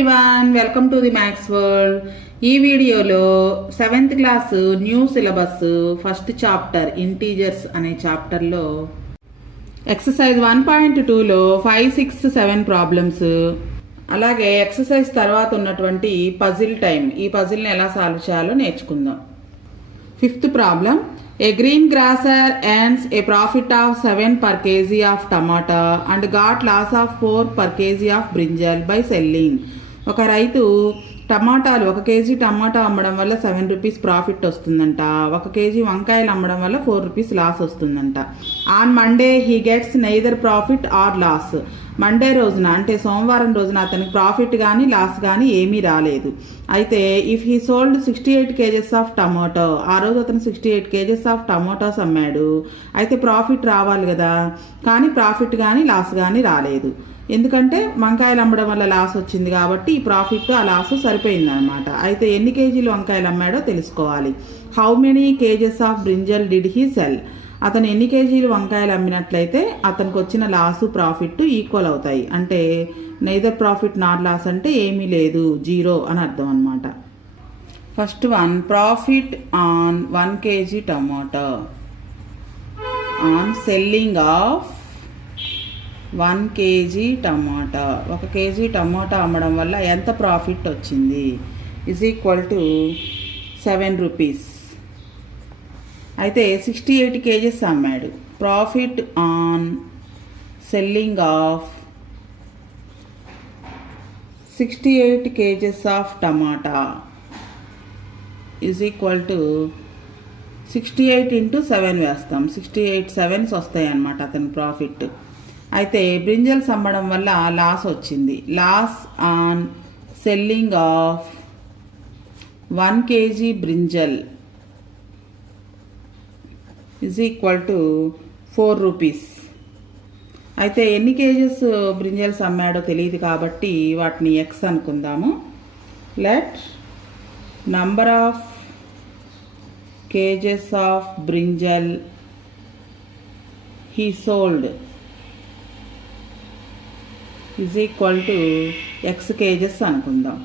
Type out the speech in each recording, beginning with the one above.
Everyone, welcome to the maths world. ఈ వీడియోలో 7th class new syllabus first chapter integers అనే చాప్టర్లో exercise 1.2లో 5, 6, 7 problems, అలాగే ఎక్సర్సైజ్ తర్వాత ఉన్నటువంటి పజిల్ టైం, ఈ పజిల్ని ఎలా సాల్వ్ చేయాలో నేర్చుకుందాం. 5th problem, a green grasser earns a profit of 7 per kg of tomato and got loss of 4 per kg of brinjal by selling. ఒక రైతు టమాటాలు 1 కేజీ టమాటా అమ్మడం వల్ల 7 రూపీస్ ప్రాఫిట్ వస్తుందంట, 1 కేజీ వంకాయలు అమ్మడం వల్ల 4 రూపీస్ లాస్ వస్తుందంట. On Monday he gets neither profit or loss. Monday రోజున అంటే సోమవారం రోజున అతనికి ప్రాఫిట్ కానీ లాస్ కానీ ఏమీ రాలేదు. అయితే if he sold 68 KGs of tomato, ఆ రోజు అతను 68 కేజెస్ ఆఫ్ టమాటోస్ అమ్మాడు. అయితే ప్రాఫిట్ రావాలి కదా, కానీ ప్రాఫిట్ కానీ లాస్ కానీ రాలేదు. ఎందుకంటే వంకాయలు అమ్మడం వల్ల లాస్ వచ్చింది కాబట్టి ఈ ప్రాఫిట్ ఆ లాస్ సరిపోయింది అనమాట. అయితే ఎన్ని కేజీలు వంకాయలు అమ్మాడో తెలుసుకోవాలి. How many kgs of brinjal did he cell. అతను ఎన్ని కేజీలు వంకాయలు అమ్మినట్లయితే అతనికి వచ్చిన లాసు ప్రాఫిట్ ఈక్వల్ అవుతాయి. అంటే నైదర్ ప్రాఫిట్ నాట్ లాస్ అంటే ఏమీ లేదు, 0 అని అర్థం అనమాట. First one, profit on 1 kg tomato on selling of 1 kg tomato. 1 KG tomato అమ్మడం వల్ల ఎంత ప్రాఫిట్ వచ్చింది ఈజ్ ఈక్వల్ టు 7 రూపీస్. అయితే 68 కేజెస్ అమ్మాడు. Profit on selling of 68 KGs of tomato is equal to 68 into 7 వేస్తాం, 68 sevens వస్తాయి అన్నమాట అతని ప్రాఫిట్. అయితే బ్రింజల్స్ అమ్మడం వల్ల లాస్ వచ్చింది. Loss on selling of 1 kg brinjal is equal to 4 rupees. అయితే ఎన్ని కేజెస్ బ్రింజల్స్ అమ్మాడో తెలియదు కాబట్టి వాటిని ఎక్స్ అనుకుందాము. Let number of kgs of brinjal he sold is equal to x kgs అనుకుందాం.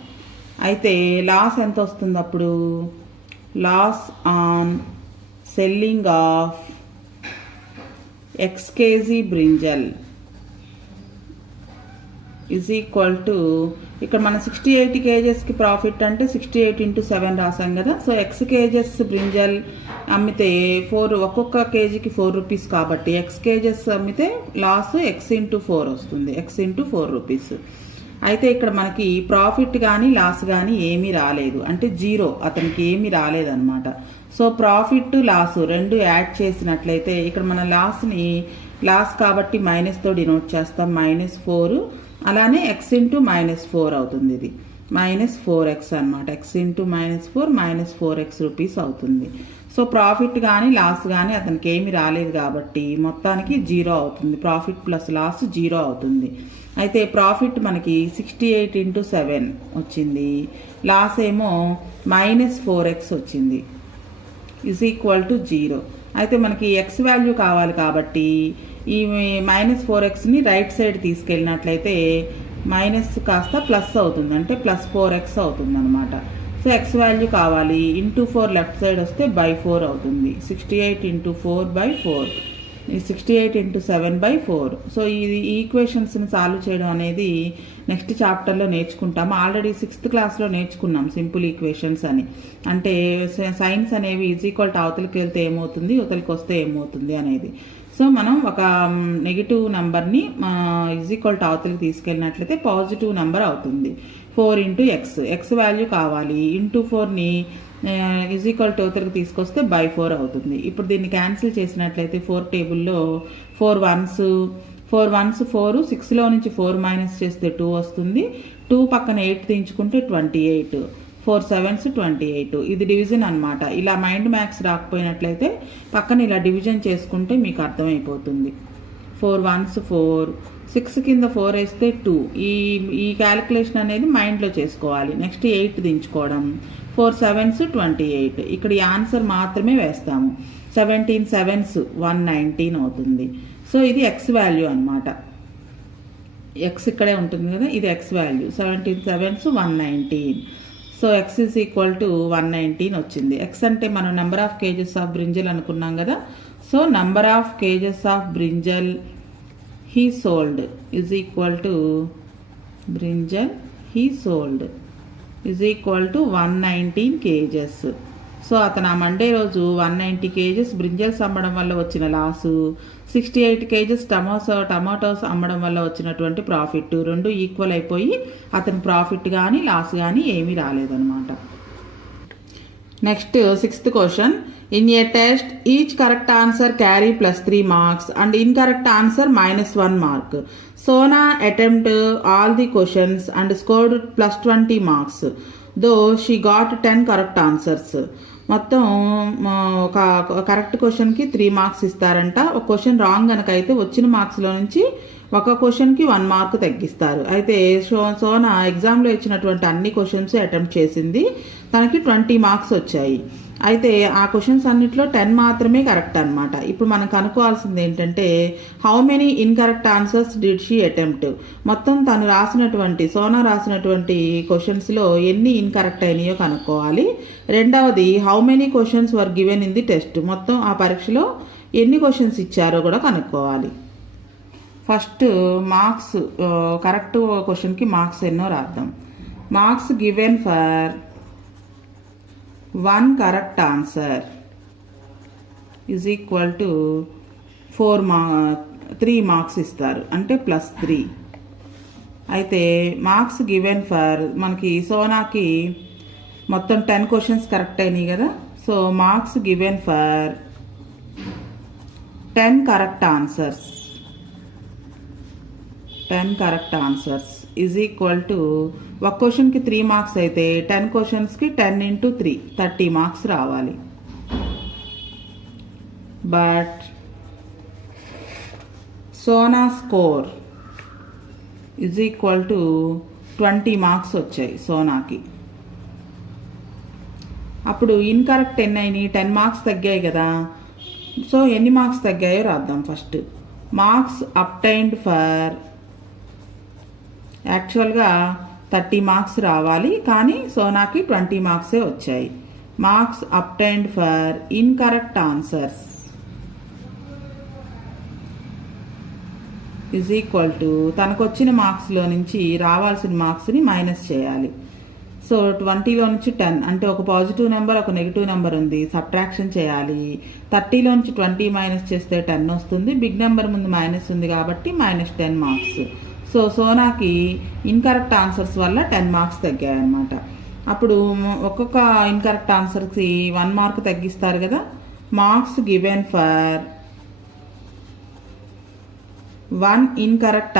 అయితే లాస్ ఎంత వస్తుంది అప్పుడు? Loss on selling of x kg brinjal is equal to, ఇక్కడ మనం 68 కేజెస్కి ప్రాఫిట్ అంటే 68 into 7 రాసాం కదా. సో ఎక్స్ కేజెస్ బ్రింజల్ అమ్మితే 4, ఒక్కొక్క కేజీకి 4 రూపీస్ కాబట్టి ఎక్స్ కేజెస్ అమ్మితే లాస్ ఎక్స్ ఇంటూ 4 వస్తుంది, ఎక్స్ ఇంటూ 4 రూపీస్. అయితే ఇక్కడ మనకి ప్రాఫిట్ కానీ లాస్ కానీ ఏమీ రాలేదు, అంటే 0, అతనికి ఏమీ రాలేదన్నమాట. సో ప్రాఫిట్ లాస్ రెండు యాడ్ చేసినట్లయితే ఇక్కడ మన లాస్ కాబట్టి మైనస్తో డినోట్ చేస్తాం, -4. అలానే ఎక్స్ ఇంటూ -4 అవుతుంది, ఇది -4x అనమాట. ఎక్స్ ఇంటూ -4 -4x రూపీస్ అవుతుంది. సో ప్రాఫిట్ కానీ లాస్ కానీ అతనికి ఏమి రాలేదు కాబట్టి మొత్తానికి 0 అవుతుంది. ప్రాఫిట్ ప్లస్ లాస్ 0 అవుతుంది. అయితే ప్రాఫిట్ మనకి 68 into 7 వచ్చింది, లాస్ ఏమో -4x వచ్చింది, ఈజ్ ఈక్వల్ టు 0. అయితే మనకి ఎక్స్ వాల్యూ కావాలి కాబట్టి ఈ -4xని రైట్ సైడ్ తీసుకెళ్ళినట్లయితే మైనస్ కాస్త ప్లస్ అవుతుంది, అంటే +4x అవుతుంది అనమాట. సో ఎక్స్ వాల్యూ కావాలి, ఇంటూ 4 లెఫ్ట్ సైడ్ వస్తే /4 అవుతుంది. 68 into 4/4, 68 into 7/4. సో ఇది ఈక్వేషన్స్ని సాల్వ్ చేయడం అనేది నెక్స్ట్ చాప్టర్లో నేర్చుకుంటాము. ఆల్రెడీ 6th క్లాస్లో నేర్చుకున్నాం సింపుల్ ఈక్వేషన్స్ అని. అంటే సైన్స్ అనేవి ఈజ్ ఈక్వల్ టు అవతలకి వెళ్తే ఏమవుతుంది, యువతలకి వస్తే ఏమవుతుంది అనేది. సో మనం ఒక నెగిటివ్ నెంబర్ని ఈజ్ ఈక్వల్ టు అవతలకి తీసుకెళ్ళినట్లయితే పాజిటివ్ నెంబర్ అవుతుంది. 4 into x, ఎక్స్ వాల్యూ కావాలి, ఇంటూ 4ని ఈజ్ ఈక్వల్ టు అవతలకి తీసుకొస్తే /4 అవుతుంది. ఇప్పుడు దీన్ని క్యాన్సిల్ చేసినట్లయితే 4 టేబుల్లో 4 ones 4, 6లో నుంచి 4 మైనస్ చేస్తే 2 వస్తుంది. 2 పక్కన 8 తీయించుకుంటే 28, 4 sevens 28. ఇది డివిజన్ అనమాట. ఇలా మైండ్ మ్యాథ్స్ రాకపోయినట్లయితే పక్కన ఇలా డివిజన్ చేసుకుంటే మీకు అర్థమైపోతుంది. 4 ones 4, 6 కింద 4 వేస్తే 2. ఈ క్యాలిక్యులేషన్ అనేది మైండ్లో చేసుకోవాలి. Next 8 దించుకోవడం, 4 sevens 28. ఇక్కడ ఈ ఆన్సర్ మాత్రమే వేస్తాము. 17 sevens 119 అవుతుంది. సో ఇది ఎక్స్ వాల్యూ అనమాట. ఎక్స్ ఇక్కడే ఉంటుంది కదా, ఇది X value 17 7s 119. So X is equal to 119 వచ్చింది. ఎక్స్ అంటే మనం number of kgs of brinjal అనుకున్నాం కదా. So number of kgs of brinjal he sold is equal to brinjal he sold is equal to 119 kgs. So అతను ఆ Monday రోజు 190 kgs brinjals అమ్మడం వల్ల వచ్చిన లాసు, 68 kgs టమాటోస్ అమ్మడం వల్ల వచ్చినటువంటి ప్రాఫిట్ రెండు ఈక్వల్ అయిపోయి అతని ప్రాఫిట్ కానీ లాస్ కానీ ఏమీ రాలేదన్నమాట. Next 6th question. In a test, each correct answer carry +3 marks and incorrect answer -1 mark. Sona attempted all the questions and scored +20 marks, though she got 10 correct answers. మొత్తం ఒక correct క్వశ్చన్కి 3 marks ఇస్తారంట. ఒక question wrong కనుక అయితే వచ్చిన మార్క్స్లో నుంచి ఒక క్వశ్చన్కి 1 మార్క్ తగ్గిస్తారు. అయితే సోనా ఎగ్జామ్లో ఇచ్చినటువంటి అన్ని క్వశ్చన్స్ అటెంప్ట్ చేసింది, తనకి 20 మార్క్స్ వచ్చాయి. అయితే ఆ క్వశ్చన్స్ అన్నిట్లో 10 మాత్రమే కరెక్ట్ అనమాట. ఇప్పుడు మనం కనుక్కోవాల్సింది ఏంటంటే how many incorrect answers did she attempt. మొత్తం తను సోనా రాసినటువంటి క్వశ్చన్స్లో ఎన్ని ఇన్కరెక్ట్ అయినాయో కనుక్కోవాలి. రెండవది how many questions were given in the test. మొత్తం ఆ పరీక్షలో ఎన్ని క్వశ్చన్స్ ఇచ్చారో కూడా కనుక్కోవాలి. ఫస్ట్ మార్క్స్, కరెక్ట్ క్వశ్చన్కి మార్క్స్ ఎన్నో రాద్దాం. Marks given for 1 correct answer is equal to 3 marks ఇస్తారు, అంటే +3. అయితే మార్క్స్ గివెన్ ఫర్ మనకి సోనాకి మొత్తం 10 క్వశ్చన్స్ కరెక్ట్ అయినాయి కదా. So marks given for 10 correct answers is equal to ఒక క్వశ్చన్కి 3 మార్క్స్ అయితే 10 క్వశ్చన్స్కి 10 × 3 30 మార్క్స్ రావాలి. But Sona score is equal to 20 marks వచ్చాయి సోనాకి. అప్పుడు ఇన్కరెక్ట్ ఎన్ని అయినాయి, 10 మార్క్స్ తగ్గాయి కదా. సో ఎన్ని మార్క్స్ తగ్గాయో రాద్దాం. ఫస్ట్ మార్క్స్ అబ్టైన్డ్ ఫర్, యాక్చువల్గా 30 మార్క్స్ రావాలి కానీ సోనాకి 20 మార్క్సే వచ్చాయి. Marks obtained for incorrect answers is equal to తనకు వచ్చిన మార్క్స్లో నుంచి రావాల్సిన మార్క్స్ని మైనస్ చేయాలి. సో 20లో నుంచి 10 అంటే ఒక పాజిటివ్ నెంబర్ ఒక నెగిటివ్ నెంబర్ ఉంది, సబ్ట్రాక్షన్ చేయాలి. 30లో నుంచి 20 మైనస్ చేస్తే 10 వస్తుంది. బిగ్ నెంబర్ ముందు మైనస్ ఉంది కాబట్టి -10 మార్క్స్. సో సోనాకి ఇన్కరెక్ట్ ఆన్సర్స్ వల్ల 10 మార్క్స్ తగ్గాయి అన్నమాట. అప్పుడు ఒక్కొక్క ఇన్కరెక్ట్ ఆన్సర్కి 1 మార్క్ తగ్గిస్తారు కదా. Marks given for 1 incorrect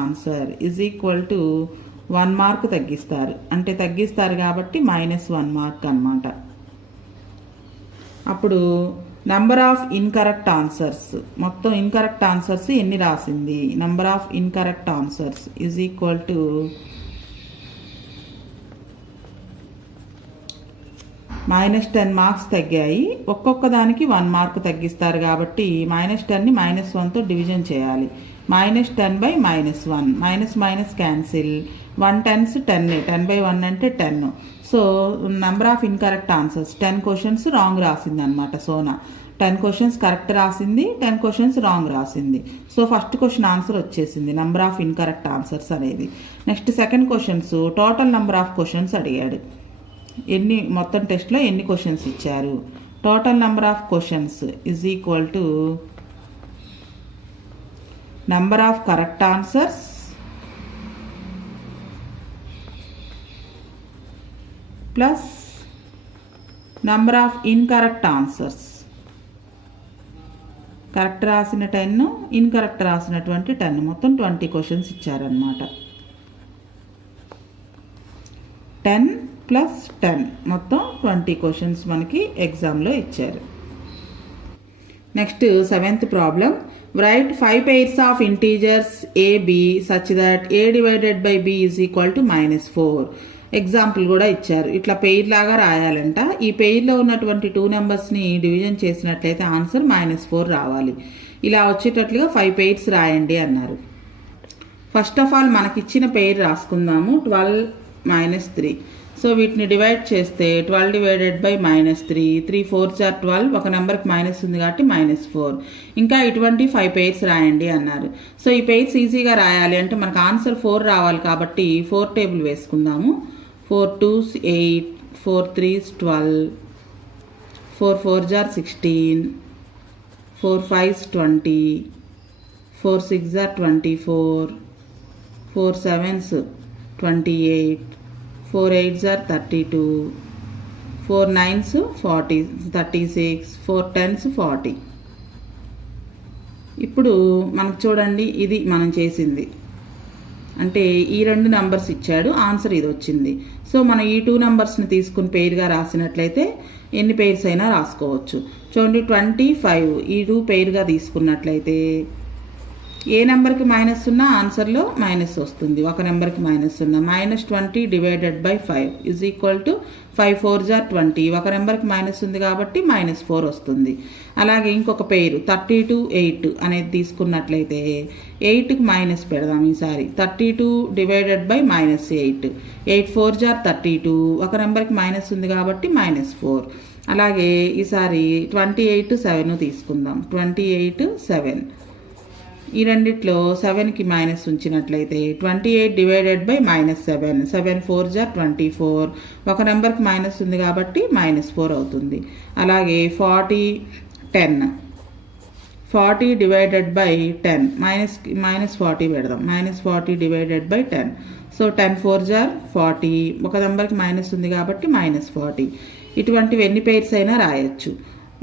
answer is equal to 1 mark తగ్గిస్తారు, అంటే తగ్గిస్తారు కాబట్టి -1 మార్క్ అన్నమాట. అప్పుడు నంబర్ ఆఫ్ ఇన్కరెక్ట్ ఆన్సర్స్, మొత్తం ఇన్కరెక్ట్ ఆన్సర్స్ ఎన్ని రాసింది, number of incorrect answers is equal to -10 marks తగ్గాయి. ఒక్కొక్క దానికి 1 మార్క్ తగ్గిస్తారు కాబట్టి -10ని -1తో డివిజన్ చేయాలి. -10/-1, మైనస్ క్యాన్సిల్, 1 10s 10, 10/1 అంటే 10. So number of incorrect answers 10 questions wrong రాసింది అనమాట సోనా. 10 క్వశ్చన్స్ కరెక్ట్ రాసింది, 10 క్వశ్చన్స్ రాంగ్ రాసింది. సో ఫస్ట్ క్వశ్చన్ ఆన్సర్ వచ్చేసింది, నెంబర్ ఆఫ్ ఇన్కరెక్ట్ ఆన్సర్స్ అనేది. Next second questions, total number of questions అడిగాడు. మొత్తం టెస్ట్లో ఎన్ని క్వశ్చన్స్ ఇచ్చారు. Total number of questions is equal to number of correct answers plus number of incorrect answers. Correct రాసిన 10, incorrect రాసినటువంటి 10, మొత్తం 20 క్వశ్చన్స్ ఇచ్చారనమాట. 10 + 10 మొత్తం 20 క్వశ్చన్స్ మనకి ఎగ్జామ్లో ఇచ్చారు. Next 7th problem. Write 5 pairs of integers a, b such that a divided by b is equal to -4. Example కూడా ఇచ్చారు. ఇట్లా పెయిర్ లాగా రాయాలంట. ఈ పెయిర్లో ఉన్నటువంటి 2 నెంబర్స్ని డివిజన్ చేసినట్లయితే ఆన్సర్ -4 రావాలి. ఇలా వచ్చేటట్లుగా 5 పెయిర్స్ రాయండి అన్నారు. ఫస్ట్ ఆఫ్ ఆల్ మనకి ఇచ్చిన పెయిర్ రాసుకుందాము. 12 - 3. సో వీటిని డివైడ్ చేస్తే 12 డివైడెడ్ బై -3, 3 4s are 12, ఒక నెంబర్కి మైనస్ ఉంది కాబట్టి -4. ఇంకా ఇటువంటి 5 పెయిర్స్ రాయండి అన్నారు. సో ఈ పెయిర్స్ ఈజీగా రాయాలి అంటే మనకు ఆన్సర్ 4 రావాలి కాబట్టి 4 టేబుల్ వేసుకుందాము. 4 2s 8, 4 3s 12, 4 4s are 16, 4 5s 20, 4 6s are 24, 4 7s 28, 4 8s are 32, 4 9s 40, 36, 4 10s 40. ఇప్పుడు మనకు చూడండి, ఇది మనం చేసింది. అంటే ఈ 2 నెంబర్స్ ఇచ్చాడు, ఆన్సర్ ఇది వచ్చింది. సో మనం ఈ 2 నెంబర్స్ని తీసుకుని పెయిర్గా రాసినట్లయితే ఎన్ని పెయిర్స్ అయినా రాసుకోవచ్చు. చూడండి 25 ఈ 2 పెయిర్గా తీసుకున్నట్లయితే ఏ నెంబర్కి మైనస్ ఉన్నా ఆన్సర్లో మైనస్ వస్తుంది. ఒక నెంబర్కి మైనస్ ఉన్నా -20 divided by 5 is equal to 5 4s are 20. ఒక నెంబర్కి మైనస్ ఉంది కాబట్టి -4 వస్తుంది. అలాగే ఇంకొక పేరు 32 8 అనేది తీసుకున్నట్లయితే 8కి మైనస్ పెడదాం ఈసారి. 32 డివైడెడ్ బై -8, 8 4s are 32. ఒక నెంబర్కి మైనస్ ఉంది కాబట్టి -4. అలాగే ఈసారి 28 7 తీసుకుందాం. 28 7. ఈ రెండిట్లో 7కి మైనస్ ఉంచినట్లయితే 28 డివైడెడ్ బై -7, 7 4s are 24. ఒక నెంబర్కి మైనస్ ఉంది కాబట్టి -4 అవుతుంది. అలాగే 40 10, 40 డివైడెడ్ బై 10, -40 పెడదాం. -40 divided by 10. So 10 4s are 40. ఒక నెంబర్కి మైనస్ ఉంది కాబట్టి -40. ఇటువంటివి ఎన్ని పెయిర్స్ అయినా రాయొచ్చు.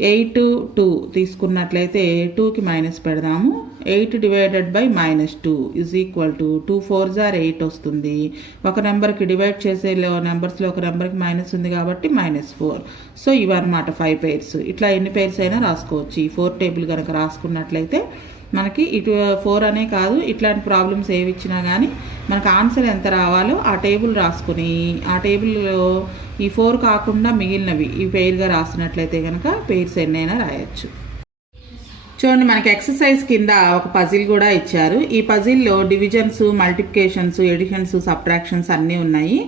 8 2 తీసుకున్నట్లయితే 2కి మైనస్ పెడదాము. 8 divided by -2 is equal to 2 4s are 8 వస్తుంది. ఒక నెంబర్కి డివైడ్ చేసే నెంబర్స్లో ఒక నెంబర్కి మైనస్ ఉంది కాబట్టి -4. సో ఇవన్నమాట 5 పెయిర్స్. ఇట్లా ఎన్ని పెయిర్స్ అయినా రాసుకోవచ్చు. ఈ 4 టేబుల్ కనుక రాసుకున్నట్లయితే మనకి ఇటు 4 అనే కాదు, ఇట్లాంటి ప్రాబ్లమ్స్ ఏవి ఇచ్చినా కానీ మనకు ఆన్సర్ ఎంత రావాలో ఆ టేబుల్ రాసుకుని ఆ టేబుల్లో ఈ 4 కాకుండా మిగిలినవి ఈ పెయిర్గా రాసినట్లయితే కనుక పెయిర్స్ ఎన్నైనా రాయొచ్చు. చూడండి, మనకి ఎక్సర్సైజ్ కింద ఒక పజిల్ కూడా ఇచ్చారు. ఈ పజిల్లో డివిజన్స్, మల్టిప్లికేషన్స్, ఎడిషన్స్, సబ్ట్రాక్షన్స్ అన్నీ ఉన్నాయి.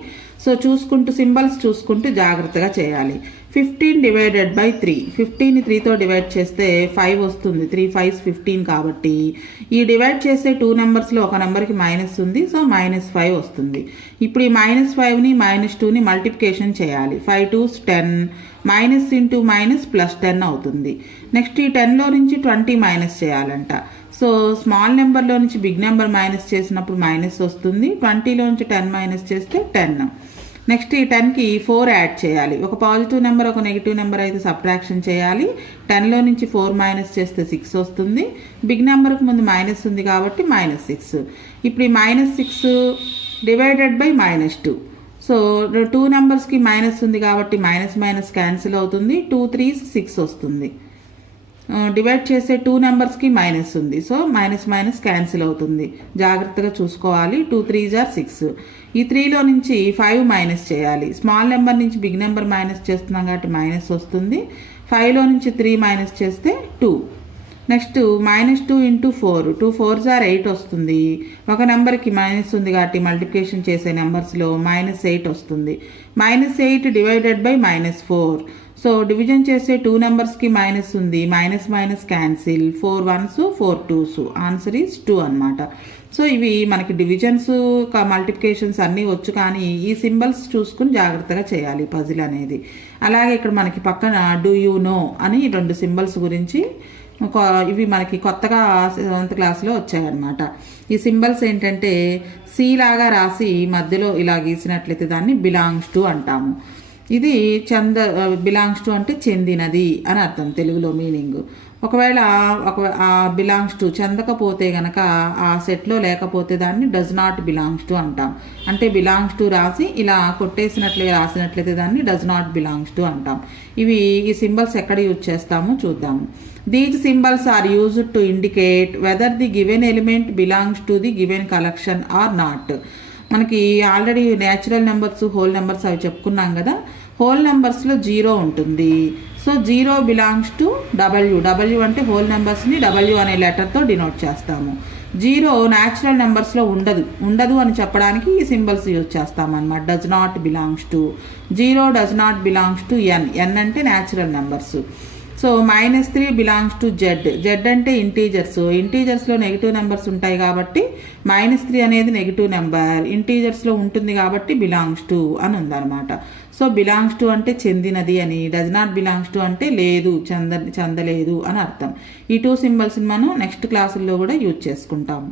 సో చూసుకుంటూ సింబల్స్ చూసుకుంటూ జాగ్రత్తగా చేయాలి. 15 డివైడెడ్ బై 3, 15ని 3తో డివైడ్ చేస్తే 5 వస్తుంది. 3 5s 15 కాబట్టి ఈ డివైడ్ చేసే 2 నెంబర్స్లో ఒక నెంబర్కి మైనస్ ఉంది. సో -5 వస్తుంది. ఇప్పుడు ఈ -5ని -2ని మల్టిప్లికేషన్ చేయాలి. 5 2s 10, మైనస్ ఇంటూ మైనస్ +10 అవుతుంది. నెక్స్ట్ ఈ 10లో నుంచి 20 మైనస్ చేయాలంట. సో స్మాల్ నెంబర్లో నుంచి బిగ్ నెంబర్ మైనస్ చేసినప్పుడు మైనస్ వస్తుంది. 20లో నుంచి 10 మైనస్ చేస్తే 10. నెక్స్ట్ ఈ 10కి 4 యాడ్ చేయాలి. ఒక పాజిటివ్ నెంబర్ ఒక నెగిటివ్ నెంబర్ అయితే సబ్ట్రాక్షన్ చేయాలి. 10లో నుంచి 4 మైనస్ చేస్తే 6 వస్తుంది. బిగ్ నెంబర్కి ముందు మైనస్ ఉంది కాబట్టి -6. ఇప్పుడు ఈ -6 డివైడెడ్ బై -2. సో 2 నెంబర్స్కి మైనస్ ఉంది కాబట్టి మైనస్ క్యాన్సిల్ అవుతుంది. 2 3s 6 వస్తుంది. డివైడ్ చేసే 2 నెంబర్స్కి మైనస్ ఉంది. సో మైనస్ క్యాన్సిల్ అవుతుంది. జాగ్రత్తగా చూసుకోవాలి. 2 3s are 6. ఈ 3లో నుంచి 5 మైనస్ చేయాలి. స్మాల్ నెంబర్ నుంచి బిగ్ నెంబర్ మైనస్ చేస్తున్నాం కాబట్టి మైనస్ వస్తుంది. 5లో నుంచి 3 మైనస్ చేస్తే 2. నెక్స్ట్ -2 ఇంటూ 4, 2 4s are 8 వస్తుంది. ఒక నెంబర్కి మైనస్ ఉంది కాబట్టి మల్టిప్లికేషన్ చేసే నెంబర్స్లో -8 వస్తుంది. -8 డివైడెడ్ బై -4. సో డివిజన్ చేసే 2 నెంబర్స్కి మైనస్ ఉంది. Minus cancel. 4 1s 4 2s. Answer is 2 అనమాట. సో ఇవి మనకి డివిజన్స్ మల్టిప్లికేషన్స్ అన్నీ వచ్చు, కానీ ఈ సింబల్స్ చూసుకుని జాగ్రత్తగా చేయాలి పజిల్ అనేది. అలాగే ఇక్కడ మనకి పక్కన డూ యూ నో అని 2 సింబల్స్ గురించి ఇవి మనకి కొత్తగా 7th క్లాస్లో వచ్చాయన్నమాట. ఈ సింబల్స్ ఏంటంటే సి లాగా రాసి మధ్యలో ఇలా గీసినట్లయితే దాన్ని బిలాంగ్స్ టు అంటాము. ఇది బిలాంగ్స్ టు అంటే చెందినది అని అర్థం తెలుగులో మీనింగ్. ఒకవేళ బిలాంగ్స్ టు చెందకపోతే గనక ఆ సెట్లో లేకపోతే దాన్ని డస్ నాట్ బిలాంగ్స్ టు అంటాం. అంటే బిలాంగ్స్ టు రాసి ఇలా కొట్టేసినట్లుగా రాసినట్లయితే దాన్ని డస్ నాట్ బిలాంగ్స్ టు అంటాం. ఈ సింబల్స్ ఎక్కడ యూజ్ చేస్తామో చూద్దాము. These symbols are used to indicate whether the given element belongs to the given collection or not. మనకి already natural numbers, whole numbers అవి చెప్పుకున్నాం కదా. హోల్ నెంబర్స్లో 0 ఉంటుంది. So 0 belongs to W. W అంటే హోల్ నెంబర్స్ని డబ్ల్యూ అనే లెటర్తో డినోట్ చేస్తాము. 0 న్యాచురల్ నెంబర్స్లో ఉండదు అని చెప్పడానికి ఈ సింబల్స్ యూజ్ చేస్తామన్నమాట. Does not belongs to 0, does not belongs to N అంటే natural numbers. So -3 belongs to Z అంటే ఇంటీజర్స్లో నెగిటివ్ నెంబర్స్ ఉంటాయి కాబట్టి -3 అనేది నెగిటివ్ నెంబర్, ఇంటీజర్స్లో ఉంటుంది కాబట్టి బిలాంగ్స్ టు అని ఉందన్నమాట. సో బిలాంగ్స్ టు అంటే చెందినది అని, డస్ నాట్ బిలాంగ్స్ టు అంటే లేదు, చెందలేదు అని అర్థం. ఈ 2 సింబల్స్ని మనం నెక్స్ట్ క్లాసుల్లో కూడా యూజ్ చేసుకుంటాము.